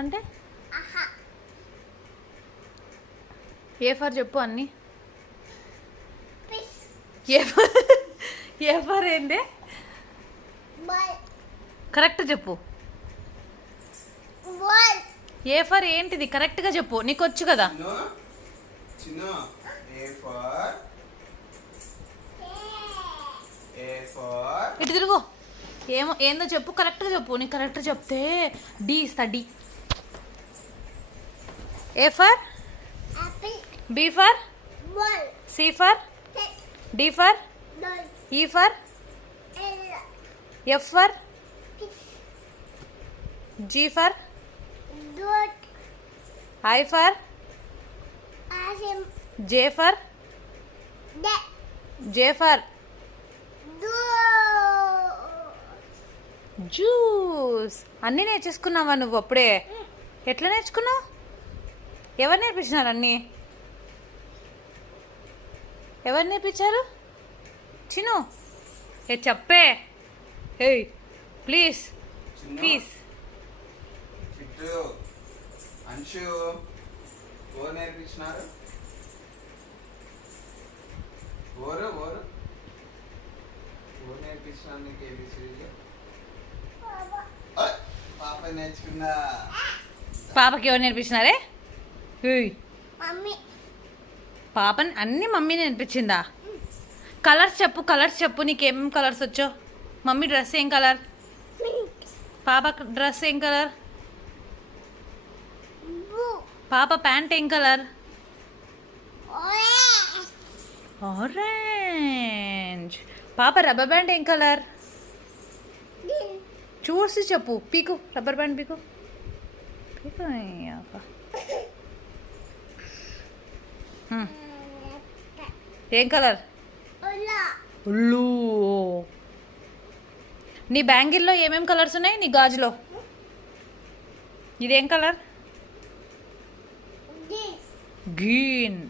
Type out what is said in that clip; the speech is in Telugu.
అంటే ఏ ఫర్ చెప్పు అన్ని. ఏ ఫర్ ఏంది కరెక్ట్ చెప్పు. ఏ ఫర్ ఏంటిది కరెక్ట్గా చెప్పు, నీకు వచ్చు కదా. ఇటు తిరుగు. ఏమో ఏందో చెప్పు, కరెక్ట్గా చెప్పు. నీకు కరెక్ట్ చెప్తే డి ఇస్తా, D. A for B for C for D for E for F for G for I for J for juice. అన్నీ నేర్చేసుకున్నావా నువ్వు అప్పుడే? ఎట్లా నేర్చుకున్నావు? ఎవరు నేర్పించినారు అన్నీ? ఎవరు నేర్పించారు? చిను చెప్పే. ఏయ్ ప్లీజ్ ప్లీజ్. నేర్పించినారు పాపకి ఎవరు నేర్పించినారే? పాపని అన్ని మమ్మీ నేర్పించిందా? కలర్స్ చెప్పు, కలర్స్ చెప్పు. నీకేమేమి కలర్స్ వచ్చో? మమ్మీ డ్రెస్ ఏం కలర్? పాప డ్రెస్ ఏం కలర్? పాప ప్యాంట్ ఏం కలర్? ఆరెంజ్. పాప రబ్బర్ బ్యాండ్ ఏం కలర్? చూసి చెప్పు. పీకు, రబ్బర్ బ్యాండ్ పీకు. పీకు. ఏం కలర్? ఉల్లు. నీ బ్యాంగిల్లో ఏమేమి కలర్స్ ఉన్నాయి? నీ గాజులో ఇదేం కలర్? గ్రీన్.